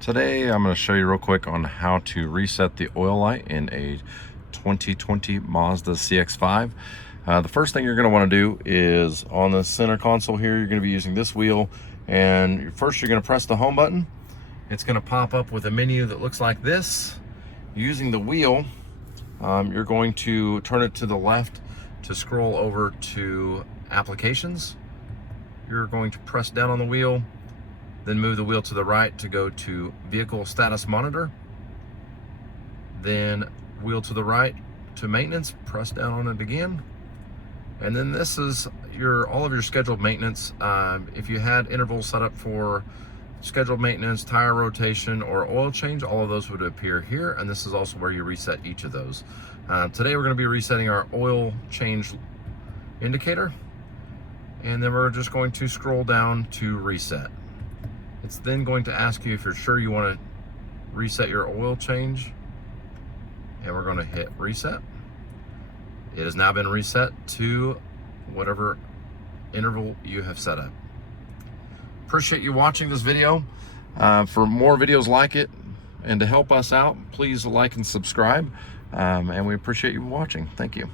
Today I'm going to show you real quick on how to reset the oil light in a 2020 Mazda CX5. The first thing you're going to want to do is on the center console here, you're going to be using this wheel, and first you're going to press the home button. It's going to pop up with a menu that looks like this. Using the wheel, you're going to turn it to the left to scroll over to applications. You're going to press down on the wheel, then move the wheel to the right to go to vehicle status monitor, then wheel to the right to maintenance, press down on it again, and then this is all of your scheduled maintenance. If you had intervals set up for scheduled maintenance, tire rotation, or oil change, all of those would appear here, and this is also where you reset each of those. Today we're going to be resetting our oil change indicator, and then we're just going to scroll down to reset. It's then going to ask you if you're sure you want to reset your oil change, and we're going to hit reset. It has now been reset to whatever interval you have set up. Appreciate you watching this video. For more videos like it and to help us out, please like and subscribe, and we appreciate you watching. Thank you.